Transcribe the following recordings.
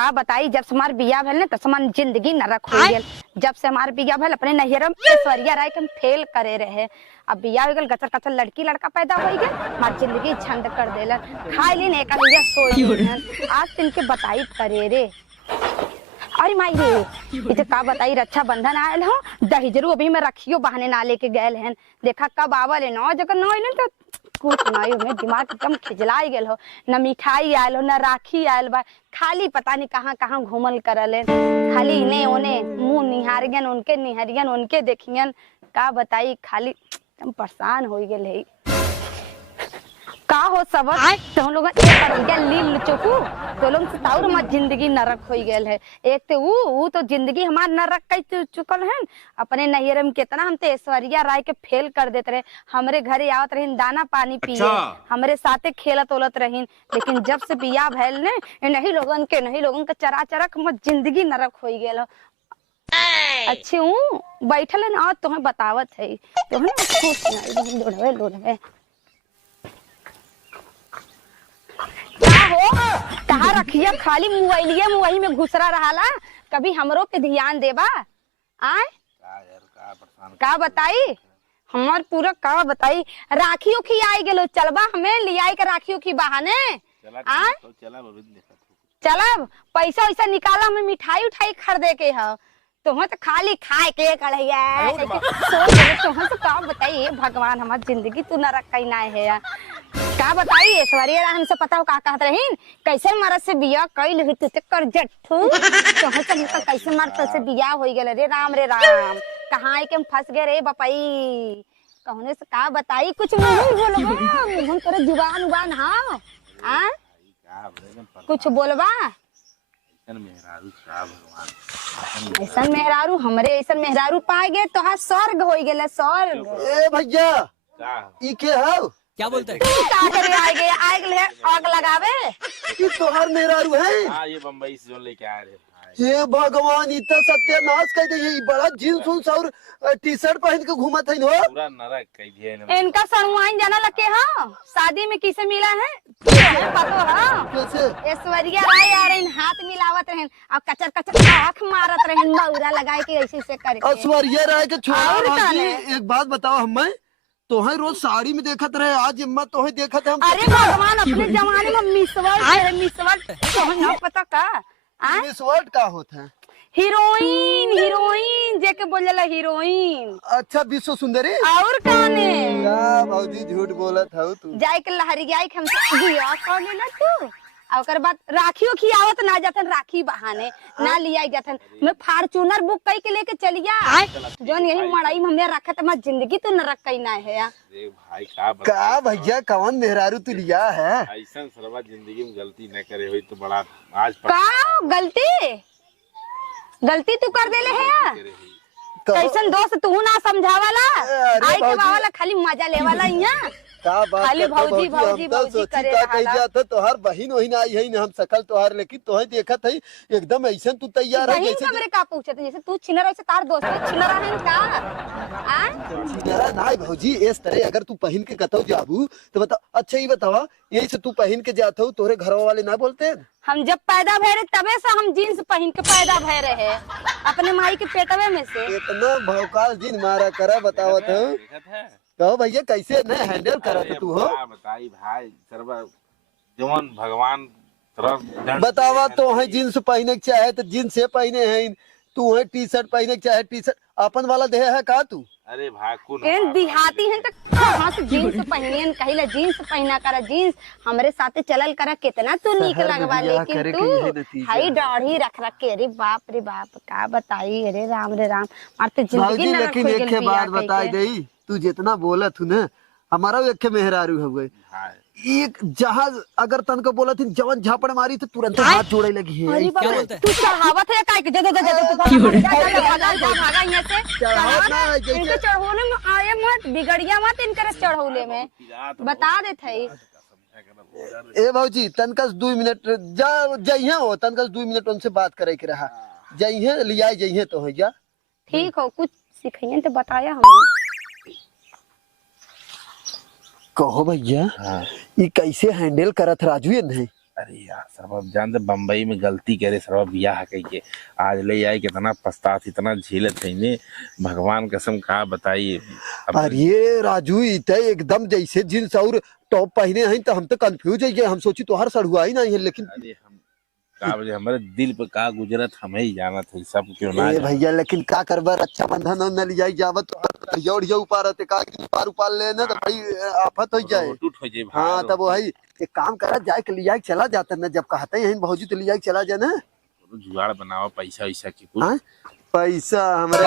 का बताई जब से हमार बिया भेल ने तब से हमार जिंदगी नरक हो गेल। जब से हमार बिया भेल अपने नैहर में ऐश्वर्या राय के हम फेल करे रहे। अब बिया हो गेल गचर कचर लड़की लड़का पैदा हो गए हमार जिंदगी छंद कर देलन। खाई ली ने करिया सोई आज तिनके बताई करे रे। अरे माई रे इते का बताई रक्षा बंधन आयल हो दहेजरू अभी मैं रखियो बहाने ना लेके गए हैं। देखा कब आवल है न जगह न आइलन तो कुछ नहीं में दिमाग एकदम खिजलाई गेल हो। न मिठाई आयल हो न राखी आयल बा खाली पता नहीं कहाँ कहाँ घूमल करल खाली इने ओने मुंह निहारियन उनके निहारियन उनके देखियन। का बताई खाली एकदम परेशान हो गेल है। का हो सब तुम लोग लील चुकू तो लोग ताउर मत जिंदगी नरक हो गेल है। एक तो वो तो जिंदगी हमार नरक कर चुकल है। अपने नैहर में कितना हम तो ऐश्वर्या राय के फेल कर देते रहे। हमरे घरे आवत रहीन दाना पानी पिए हमरे साथे खेलत ओलत रहीन। लेकिन जब से बिया भैल ने नहीं लोगन के चरा चरक मत जिंदगी नरक हो गेल हो। अच्छी हूँ बैठल है ना तुम्हें बतावत है तुम्हें कुछ नहीं लोढ़वे लोढ़वे हो कहा रखिया खाली मोबाइल में घुसरा रहा। कभी हमरो के ध्यान देबा आए का बताई हमार पूरा का बताई। राखी उखी आई गेलो चलबा हमें लियाई के राखी उखी बहाने आए चलब पैसा वैसा निकाला हमें मिठाई उठाई खरीदे के है। तुम्हें तो खाली खाए के कढ़ैया तुम्हें तो का बताई भगवान हमार जिंदगी तू नरक कहना है। का बताई ऐश्वर्या राय हमसे पता हो का कहत रहीन कैसे मरद से बिया कइल हुई तुते कर जट्ठू तोहर सब कैसे मरद से बिया हो गेल रे राम कहाँ आई के हम फंस गए रे बपाई। कहने से का बताई कुछ नहीं बोलबा हम तोरे जुबान उबान हां आ कुछ बोलबा ऐसा मेहरारू हमरे ऐसा मेहरारू पाए गए तो हाँ स्वर्ग हो गेल स्वर्ग। ए भैया ई के हो क्या बोलते हैं का करे आए गए आग लगावे ई तोहर मेहरारू है। हां ये बम्बई से जो लेके आए रे। हे भगवान इतना सत्यानाश कर दे ये बड़ा जींस उन्स और टी शर्ट पहन के घूमत है हो पूरा नरक कह दिए इनका सणुआइन जाना लगे हाँ शादी में किसे मिला है पतो हाँ कैसे ऐश्वर्या राय आ रही हाथ मिलावत रहन और कचर कचर आँख मारत रहन मौरा लगाए के ऐसे से करके। ऐश्वर्या राय के छोड़ा और भाजी एक बात बताओ हमें तोहे रोज साड़ी में देखत रहे आज इम्मा तोहे देखत है हम। अरे भगवान अपने जमाने में मिसवर्ट तोहे ना पता का मिस वर्ल्ड का होता है हीरोइन जेके बोलेला हीरोइन। अच्छा विश्व सुंदरी और काने क्या भौजी झूठ बोलत हो तू जाए के लहरिया के हमसे बियाह कर लेला तू और ओकर बाद राखियो खियावत ना जातन राखी बहाने ना लिया जातन मैं फार्चूनर बुक कई के लेके चलिया जोन यही मड़ाई में हमने रखत मत जिंदगी तो नरक कहना है यार। रे भाई का का भैया कौन मेहरारू तू लिया है ऐसा सरवा जिंदगी में गलती न करे हुई तो बड़ा आज का गलती तू कर देले है यार। कैसन दोस्त तू ना समझावाला आई के बावाला खाली मजा लेवाला यहाँ का बात खाली भौजी भौजी भौजी करे रहा था तोहार बहिन वही आई है ना हम सकल तोहार लेकिन तोहे देखत है एकदम ऐसा तू तैयार है बहिन जैसे हमरे का पूछत जैसे तू छिनरा वैसे तार दोस्त छिनरा है का आ छिनरा नहीं भौजी इस तरह अगर तू पहन के कतौ जाबू तो बता अच्छा ही बतावा यही से तू पहन के जात हो तोरे घर वाले ना बोलते हैं। हम जब पैदा भय रहे तबे से हम जीन्स पहन के पैदा भय रहे अपने माई के पेटवे में से इतना भौकाल दिन मारा करा बतावत हो कहो भैया कैसे न हैंडल करत तू हो बताई भाई सरवा जवन भगवान बतावा तो है जींस पहने के चाहे तो जींस से पहने हैं तू है टी शर्ट पहने के चाहे टी शर्ट अपन वाला देह है का तू। अरे भाई कौन एन दिहाती हैं तो कहां से जीन्स पहनियन कहिला जीन्स पहना करा जीन्स हमरे साथे चलल करा कितना तू नीक लगवा लेकिन तू हाई दाढ़ी रख के अरे बाप का बताई अरे राम मार तो जिंदगी नरक हो गेल। एक बात बताई दई तू जितना बोलत हूं ना हमारा एक मेहरारू हुए एक जहाज अगर तन को बोला थी जवन झापड़ मारी तो तुरंत हाथ जोड़े लगी है। क्या बोलते हैं तू चढ़ावत है काय के जगह भागा यहाँ से इनके चढ़ोले में आए मत बिगड़िया मत इनके चढ़ौले में बता देते ए भौजी तनकस 2 मिनट जा जइहे हो तनकस 2 मिनट उनसे बात करे के रहा जइहे लिया जइहे तो है जा ठीक हो कुछ सिखाइए तो बताया हमने कहो भैया ये कैसे हैंडल करत राजू नहीं अरे यार सरवा जान दे बम्बई में गलती करे सरवा बियाह कई के आज ले आई कितना पछतात इतना झेलत है ने भगवान कसम का बताइए। अरे राजू इते एकदम जैसे जींस और टॉप पहने हैं तो हम तो कंफ्यूज है हम सोची तो हर सड़ुआ ही नहीं है लेकिन अरे हम का वजह हमारे दिल पे का गुजरत हमें ही जाना था सब क्यों ना ए भैया लेकिन का करबा रक्षा बंधन न लियाई जावत तो जोड़ जो ऊपर रहते का पार उपार लेना तो भाई आफत हो जाए। टूट हो जाए हाँ तब वही एक काम करा जाए के लियाई चला जाता ना जब कहते हैं भौजी तो लियाई चला जाए ना जुगाड़ बनाओ पैसा वैसा की कुछ हाँ पैसा हमारे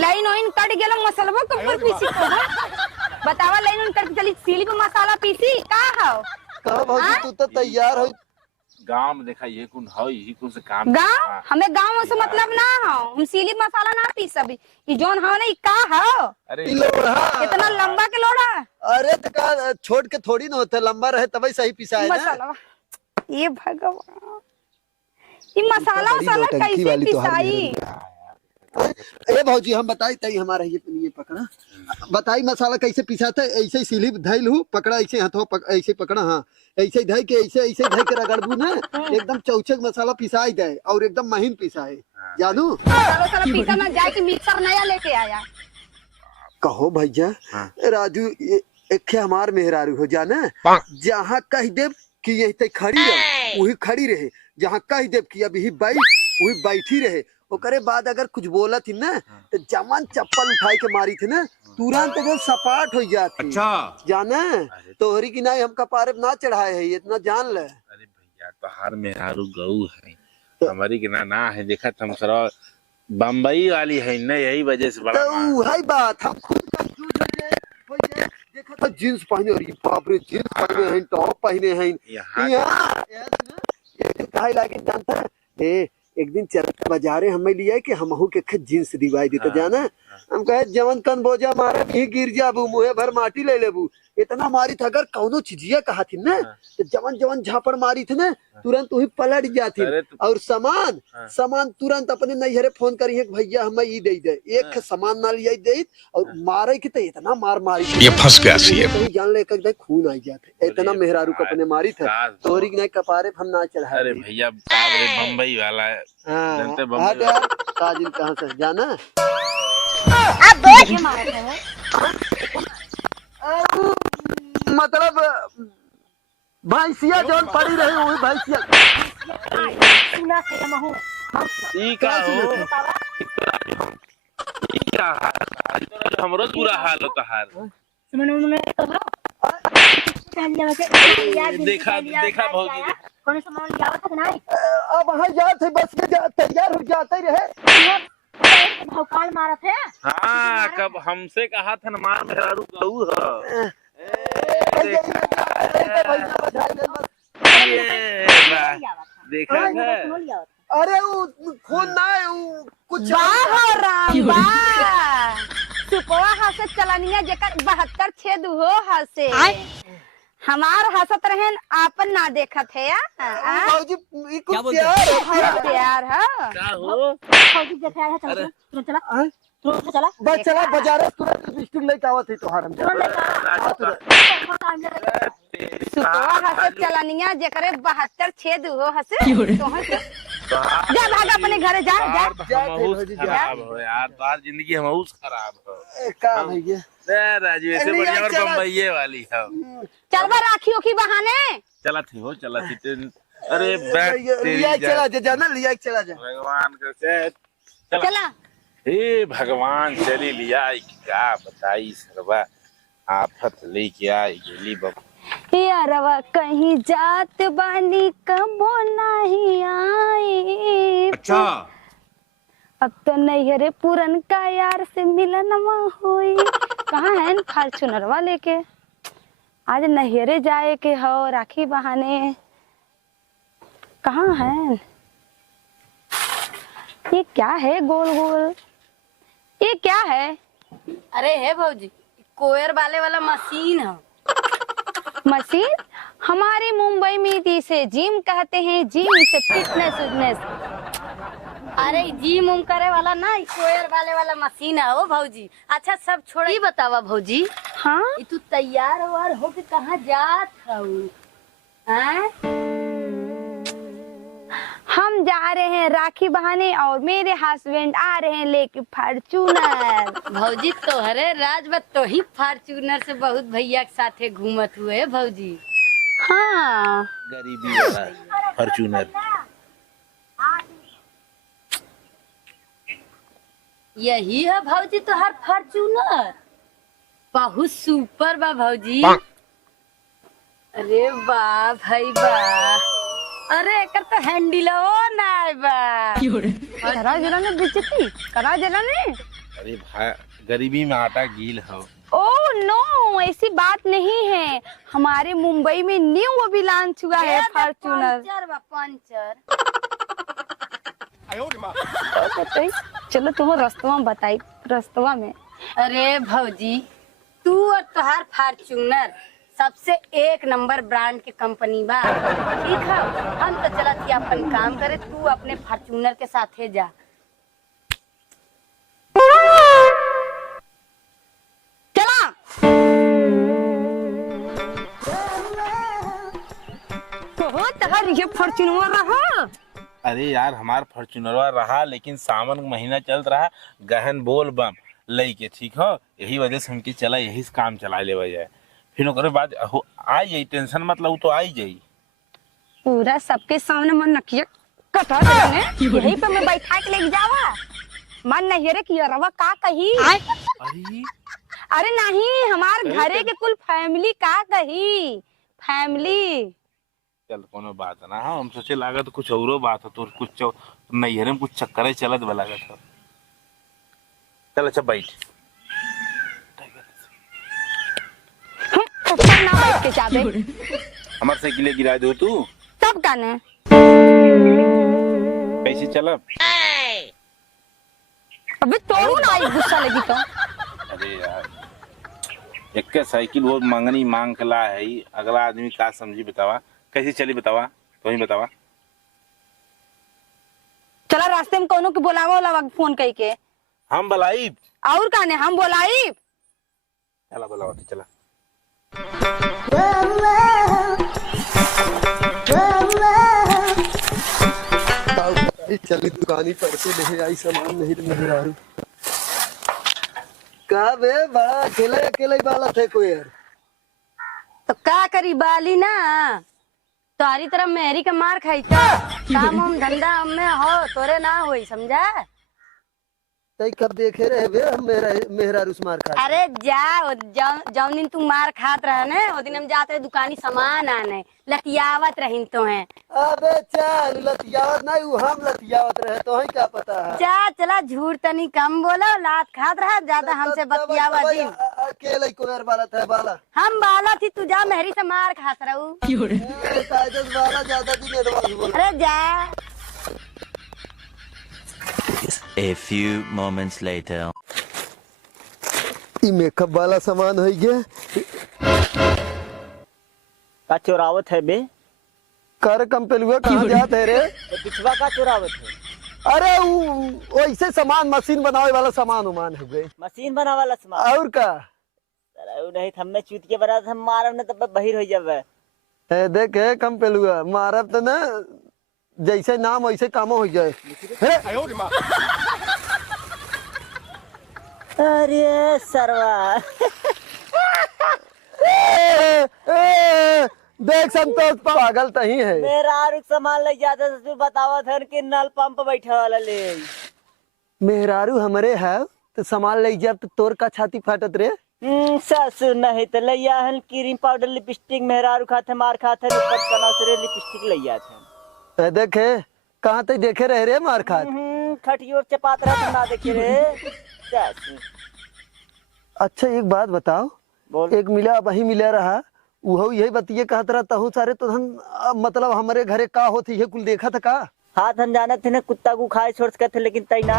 लाइन वाइन कट गेल मसलवा कब पीसी बतावा लाइन वाइन कट चली सीली पे मसाला पीसी का हो का भौजी तू तो तैयार हो गांव में देखा ये कौन है यही कौन से काम गांव हमें गांव से मतलब ना हो हम सीली मसाला ना पी सभी ये जोन हो ना का हो अरे इतना लंबा के लोड़ा अरे तो का छोड़ के थोड़ी ना होता लंबा रहे तभी सही पिसाए ना मसाला ये भगवान ये मसाला वसाला कैसे पिसाई ए भौजी हम बताई तई हमारा ये पकड़ा बताई मसाला कैसे पिसाता है ऐसे ही सीली धैल हूँ पकड़ा ऐसे हाथों ऐसे पकड़ा हाँ ऐसे धै के ऐसे धै के रगड़बू ना एकदम चौचक मसाला पिसाई दे और एकदम महीन पिसाए जानू मसाला साला पीसा ना जाए कि मिक्सर नया लेके आया कहो भैया राजू एक हमार मेहरारू हो जाना जहाँ कह दे कि यही ते खड़ी रहे वही खड़ी रहे जहाँ कह दे कि अभी बैठ वही बैठी रहे ओकरे बाद अगर कुछ बोला थी ना तो जमन चप्पल उठाई के मारी थी ना तुरंत जो सपाट हो जाती। अच्छा जाना तोहरी की नहीं हम कपारे ना चढ़ाए है इतना जान ले। अरे भैया तो हर में हारू गऊ है हमारी के ना है देखा हम सरा बम्बई वाली है ना यही वजह से बड़ा तो वही बात हम खुद कंफ्यूज हो गए देखा तो जींस पहने और ये बाप रे जींस पहने हैं टॉप पहने हैं यहाँ काहे लागे जानता है एक दिन चरत बाजारे हमें लिया कि हमहू के जींस दिवाई देते जाना हम कहे जवन कन बोझा मारे भी गिर जाबू मुहे भर माटी ले लेबू इतना मारी था अगर कौनो चीजिया कहा थी ना तो जवन जवन झापड़ मारी थी ना तुरंत वही पलट जाती और सामान तुरंत अपने नैहरे फोन करी है भैया हमें ये दे दे एक सामान ना लिया दे और मारे की तो इतना मार मारी ये फंस गया सी है जान लेकर खून आ जाते इतना मेहरारू को अपने मारी था तोरी नहीं कपारे हम ना चढ़ा। अरे भैया बम्बई वाला है काजिल कहाँ से जाना मतलब भैंसिया जौन पड़ी रही वही भैंसिया हमरो पूरा हाल होता हार देखा देखा भौजी अब वहाँ जाते बस तैयार हो जाते रहे भौकाल मारा थे हाँ कब हमसे कहा था ना मार मेहरारू गऊ है देखा था अरे वो खून ना है वो कुछ सुपवा हंसत चलनिया जेकर 72 छेद हो हंसे हमार हंसत रहन आपन ना देखत है भौजी ई कुछ प्यार है क्या हो भौजी देखा है चल चला चला बस चला बाजार तुरंत लिपस्टिक लेके आवत है तोहार हम सुपवा हंसत चलनिया जेकर 72 छेद हो हंसे तो जा भाग अपने घर जा खराब हो यार तार जिंदगी हम खराब हो का भैया राजू ऐसे बढ़िया और बम्बई वाली है चलवा राखियों की बहाने चला थी अरे लिया चला जा जाना लिया चला जा भगवान कैसे चला हे भगवान चली लिया क्या बताई सरवा आफत लेके आई गेली बाबू यारवा कहीं जात बानी कबो नहीं आई अच्छा अब तो नैहरे पुरन का यार से मिलनवा हुई कहाँ है फॉर्च्यूनरवा लेके आज नैहरे जाए के हो राखी बहाने कहाँ है ये क्या है गोल गोल ये क्या है अरे है भौजी कोयर वाला मशीन है मशीन हमारे मुंबई में इसे जिम कहते हैं जिम इसे फिटनेस अरे जिम उम करे वाला ना कोयर वाला मशीन है वो भौजी। अच्छा सब छोड़ ही बतावा भौजी हाँ तू तैयार हो के कहाँ जात हूँ हम जा रहे हैं राखी बहाने और मेरे हस्बैंड आ रहे हैं लेके फॉर्चूनर। भौजी तोहरे राजवत तो ही फॉर्चूनर से बहुत भैया के साथे घूमत हुए है भौजी। हाँ गरीबी वाला फॉर्च्यूनर। यही है भौजी तोहर फॉर्चूनर, बहुत सुपर बा भौजी। अरे वाह भाई वाह, अरे एकर तो हैंडलो ना बा। करा जरा ने बेइज्जती करा जरा ने। अरे भाई गरीबी में आटा गील हो। ओह नो, ऐसी बात नहीं है, हमारे मुंबई में न्यू अभी लॉन्च हुआ है फॉर्चूनर। पंचर बा पंचर। बताई चलो तुम रास्तवा में बताई रास्तवा में। अरे भौजी तू और तोहार फॉर्चूनर सबसे एक नंबर ब्रांड के कंपनी बा। ठीक है, हम तो चलत ही अपन काम करे, तू अपने फॉर्चूनर के साथे जा। चला तो तहर ये फॉर्चूनर रहा। अरे यार हमार फॉर्च्यूनरवा रहा, लेकिन सावन का महीना चल रहा, गहन बोल बम लई के, ठीक हो, यही वजह से हमके चला यही से काम चला ले जाए। फिर ओकरे बाद आई जाई, टेंशन मतलब तो आई जाई। पूरा सबके सामने मन नकिया कटा देने, यही पे मैं बैठा के लेके जावा। मन नहीं रे कि रवा का कही। अरे अरे नहीं, हमार घरे के कुल फैमिली का कही, फैमिली। चल कोनो बात ना, हाँ हम सोचे लागत कुछ औरो बात हो, तो कुछ नैहरे में कुछ चक्कर चलत बा लागत हो। चल अच्छा बैठ। ऊपर ना बैठ के जाबे। हमार साइकिल गिरा दो तू तब काने कैसे चलब। अबे तोड़ू ना, आई गुस्सा लगी तो। अरे यार एक के साइकिल वो मंगनी मांग के ला है, अगला आदमी का समझी बतावा, कैसे चली बतावा, तो ही बतावा। चला रास्ते में कोनो के बोलावा वाला फोन कई के हम बलाई और काने हम बोलाई। चला बोलावा चला। चली दुकानी पर से नहीं आई, सामान नहीं नजर आ रही। का बे बड़ा अकेले अकेले वाला थे कोई यार। तो का करी बाली ना, तारी तरह मेहरी का मार खाई का काम हम धंधा हमें हो तोरे ना होई, समझा। तई कब देखे रहे बे हम मेहरा रुस मार खा। अरे जा जौन दिन तू मार खात रहे ने, वो दिन हम जाते रहे दुकानी सामान आने, लतियावत रहिन तो हैं। अबे चल लतियावत नहीं, वो हम लतियावत रहे तो है क्या पता है। जा चला झूठ तनी कम बोला, लात खात रहा ज्यादा हमसे बतियावा दिन। अकेले कोयर वाला था बाला। हम बाला थी, तू जा मेहरी से मार खात रहू। बाला ज्यादा दिन एडवांस बोला। अरे जा। A few moments later. E makeup वाला सामान हो गया। का चोरावत है बे? कर कंपलुआ कहाँ जाते है रे? तो पिछवा का चोरावत है? अरे वैसे सामान मशीन बनावे वाला सामान उमान हो गए। मशीन बना वाला सामान। और का? अरे नहीं हमें चूत के बरा हम मारब न तब बहिर हो जावे। देख है कंपलुआ मारब तो ना, जैसे नाम वैसे काम हो जाए। अरे सरवा देख संतोष पागल तो ही है। मेरा आरुक सामान ले जाते ससुर बतावा था कि नल पंप बैठे वाला ले। मेहरारू हमारे है तो सामान ले जब तो तोर का छाती फाटत रे। ससुर नहीं तो लैया हन क्रीम पाउडर लिपस्टिक मेहरारू खाते मार खाते ऊपर कना से लिपस्टिक लैया थे। देखे कहाँ तक देखे रहे रे मार खात। खटियोर चपात रहा ना देखे रे। अच्छा एक बात बताओ, बोल। एक मिला वही मिला रहा, वो यही बतिये कहत रहा तहु सारे तो हम मतलब हमारे घरे का होती है कुल देखा था का। हाथ हम जाना थे ना कुत्ता को खाए छोड़ के थे, लेकिन तई ना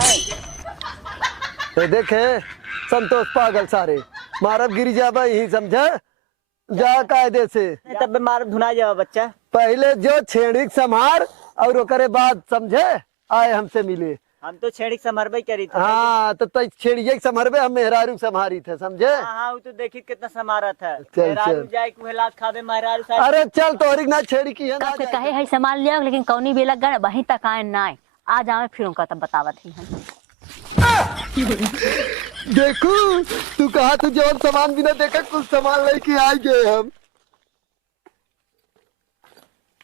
तो देखे संतोष पागल सारे मारब गिर जाबा यही समझा जा कायदे से। तब मार धुना जावा बच्चा। पहले जो छेड़ी संभार और ओकरे बाद समझे आए हमसे मिले। हम तो छेड़ी समरबे करी थे। हाँ तो छेड़िए समरबे, हम मेहरारू संभारी थे, समझे। हाँ वो तो देखी कितना समारा था। चल, मेहरारू चल। जाए कुहलात खावे मेहरारू साहब। अरे चल तोहरी ना छेड़ी की है ना कब के कहे है सामान लिया लेकिन कौनी बेला गण वहीं तक आए ना आए। आ जावे फिर उनका तब बतावत ही हम। देखू तू कहा तू जब सामान बिना देखा कुछ सामान लेके आ गए हम।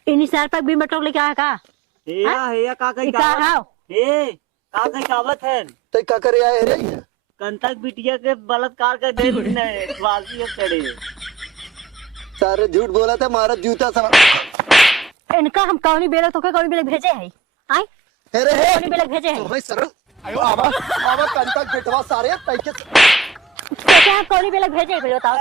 इन्हीं साल पर भी मटोक लेके आया का? हेया का कहीं इका हाव ए का कहीं कावत है। तो क्या करे आए रे। कंतक बिटिया के बलात्कार कर दे ने फांसी अब चढ़े। सारे झूठ बोला था, मारा जूता सामान। इनका हम कौनी बेला तो के कौनी बेला भेजे है आई अरे हे कौनी बेला भेजे है भाई सर आवा आवा कंतक बेटवा सारे तैके क्या हम कौनी बेला भेजे है बताओ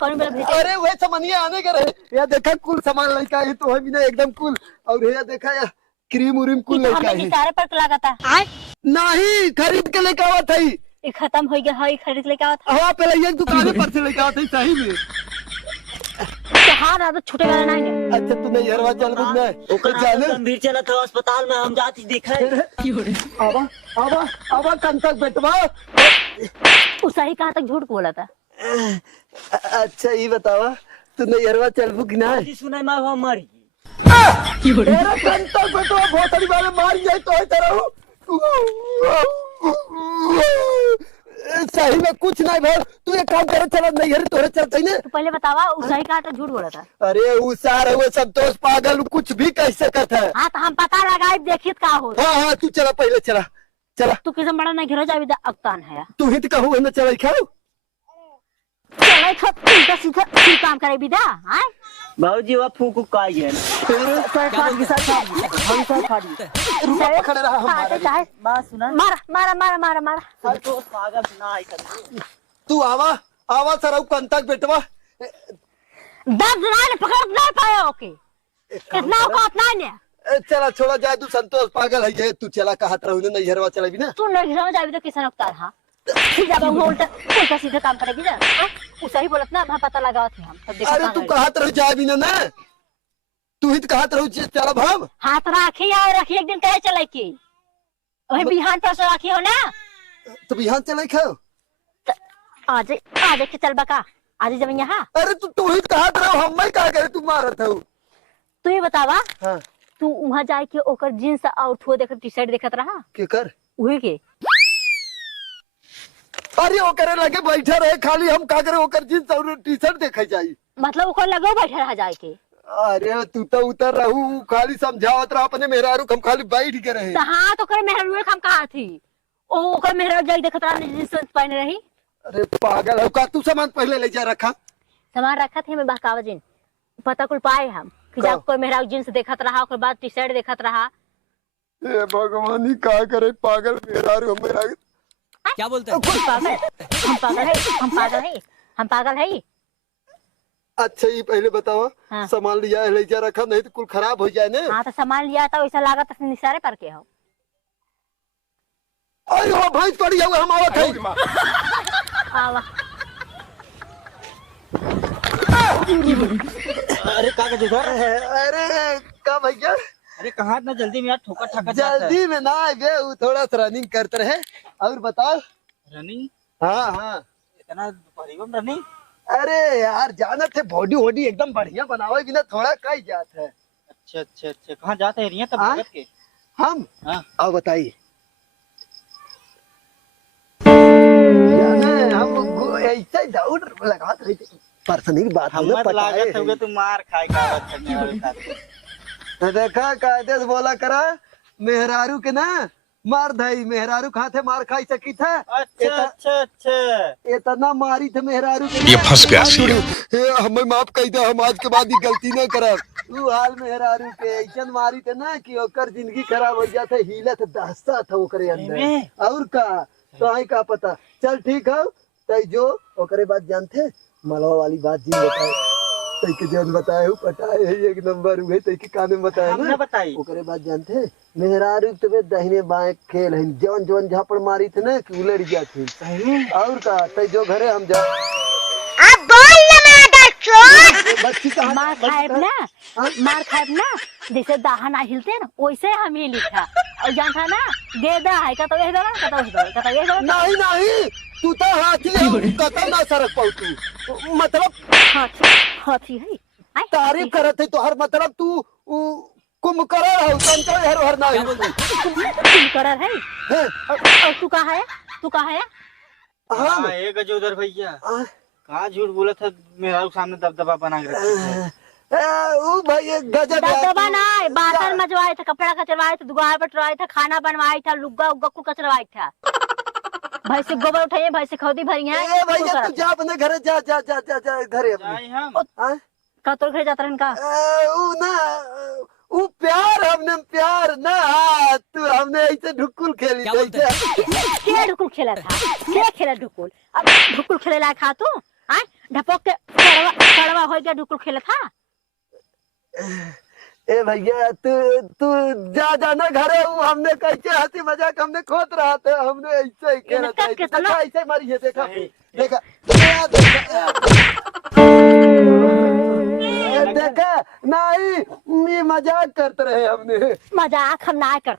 कौनी बेला भेजे। अरे वे सामानिए आने के रहे। या देखा कुल सामान लेके आई तो है भी ना एकदम कुल। और ये देखा या क्रीम उरीम कुल लेके हमें आई। सारे पर लगा था आई नहीं खरीद के लेके आवा थी। ये खत्म हो गया है खरीद लेके आया था। हाँ पहले एक दुकान पर से लेके आवा थी सही में। तो हाँ ना तो छूटे वाला नहीं है। अच्छा तू नहीं हरवा चल बुझ में ओकर जाने गंभीर चला था अस्पताल में हम जाती देखा। आवा आवा आवा कंतक बेटवा। वो सही कहा तक झूठ बोला था। अच्छा ये बतावा तू नहीं हरवा चल बुझ ना। सुनाई माँ हम मरी। मेरा कंतक बेटवा बहुत सारी बार मार जाए तो है तरह सही में कुछ नहीं भाई। तू एक काम करे चला नहीं हरी तोरे चलते ने। तो पहले बतावा वो सही कहा तक झूठ बोला था। अरे उसार हुए संतोष पागल कुछ भी कह सकत है। हाँ तो हम पता लगाए देखित का हो। हाँ हाँ तू चला पहले चला चला। तू किसी बड़ा नहीं घेरो जावी अक्तान है तू हित कहू है ना चला खाओ। चले तो उल्टा सीधा फिर काम करे बिदा हां बाबूजी वो फूक का गया। सर खाद के साथ हम सब खाड़ी रुक खड़े रहा हम मारे चाहे बात सुना मारा मारा मारा मारा मारा सर तो पागल ना आई कर। तू आवा आवा सर कंतक बेटवा। दर्द ना पकड़ ना पाया ओके इतना औकात नहीं है। चला छोड़ा जाए तू संतोष पागल है ये। तू चला कहा तरह नहीं हरवा चला भी ना। तू नहीं घेरो जावी तो किसान अक्तार हां जब हम उल्टा उल्टा सीधा काम करेगी ना वो सही बोलत ना हम पता लगाओ थे हम तब देखो। अरे तू कहा तरह जाए भी ना तू हित कहा तरह चला भाव। हाथ राखी और रखी एक दिन कहे चले की वही बिहान पर से राखी हो ना तो बिहान चले खाओ। आज आज के चल बका आज जब यहाँ। अरे तू हित कहा तरह हम मैं कहा करे तू मारत हो। तू ये बतावा हाँ तू वहाँ जाए के ओकर जींस और ठो देख टी शर्ट देखत रहा के कर। वही के अरे वो करे लगे बैठे रहे खाली हम का करे ओकर जींस और टी शर्ट देखे जाई। मतलब ओकर लगो बैठे रहा जाए के। अरे तू तो उतर रहू खाली समझावत रहा अपने मेहरारू हम खाली बैठ के रहे। तो हाँ तो ओकर मेहरुए हम कहा थी ओ ओकर मेहरा जाई देखत रहा जींस पहने रही। अरे पागल हो का तू सामान पहले ले जा रखा। सामान रखा थे मैं बहकावा जिन पता कुल पाए हम कि जब कोई मेहरा जींस देखत रहा ओकर बाद टी शर्ट देखत रहा। ए भगवान ही का करे पागल मेहरारू मेरा। क्या बोलते हैं? हम पागल है हम पागल है हम पागल है। अच्छा ये पहले बतावा हाँ। सामान लिया है ले जा रखा नहीं तो कुल खराब हो जाए ना। हाँ तो सामान लिया था वैसा लागत निसारे पर के हो। अरे वो भैंस पड़ी हुआ हम आवत है। आवा अरे का के देखो। अरे का भैया अरे कहाँ इतना जल्दी में यार ठोकर ठाकर जल्दी में ना वे थोड़ा सा रनिंग करते रहे। और बताओ रनिंग। हाँ हाँ इतना परिवम रनिंग। अरे यार जाना थे बॉडी वॉडी एकदम बढ़िया बनावे बिना थोड़ा कहीं जात है। अच्छा अच्छा अच्छा कहाँ जाते हैं रिया तब हाँ? भगत के। हम हाँ। अब बताइए हम ऐसा ही दौड़ लगाते रहे थे। पर्सनल बात हम हमें पता है। लागत होगे तुम मार खाए का बात करने वाले साथ। तो देखा कायदे से बोला करा मेहरारू के ना मार धाई मेहरारू खाते मार खाई सकी था। अच्छा अच्छा अच्छा इतना मारी थे मेहरारू के ये फंस गया सी। हमें माफ कही दे हम आज के बाद ही गलती न करब। तू हाल मेहरारू के ऐसन मारी थे ना कि ओकर जिंदगी खराब हो जाते हिलत दहसा था ओकरे अंदर। और का तो आई का पता। चल ठीक है तय जो ओकरे बाद जानते मलवा वाली बात जी बताए तय के जन बताए पटाए है एक नंबर हुए तय के काने बताए हमने ना बताई। ओकरे बाद जानते मेहरारू तुम्हें दहिने बाएं खेल है जौन जौन झापड़ मारी थे ना कि उलट गया थी। और का तय जो घरे हम जा अब बोल बच्ची कहाँ मार खाएब ना जैसे दाहा ना हिलते ना वैसे हम ही लिखा और जान था ना गेदा है का तो यही दला का तो यही दला नहीं नहीं तू तो हाथी है कतल ना सरक पाऊ तू मतलब हाथी है आय तारीफ करत है तो हर मतलब तू कुंभकर्ण हो संतो हर हर ना कुंभकर्ण है है और तू कहाँ है हम हाँ एक गजोदर भैया कहाँ झूठ बोला था मेरा सामने दबदबा बना के रखा ओ भाई गजब दबदबा ना बासन मजवाए था कपड़ा कचरवाए था दुगार बटवाए था खाना बनवाए था लुग्गा उग्गा को कचरवाए था भैंस से गोबर उठाइए भैंस से खौदी भरी है ए भैया तू जा अपने घरे जा जा जा जा जा घरे अपने हम का तोर घर जाता रहन का ऊ ना ऊ प्यार ना तू हमने ऐसे ढुकुल खेली के ढुकुल खेला था के खेला ढुकुल अब ढुकुल खेले ला खा तू आ ढपक के कड़वा हो गया ढुकुल खेला था ए भैया तू जा जाना घरे ऊ हमने कैसे हंसी मजाक हमने खोद रहा था हमने ऐसे ही खेला था ऐसे मारी है देखा देखा देखा नहीं ये मजाक करते रहे हमने मजाक हम ना कर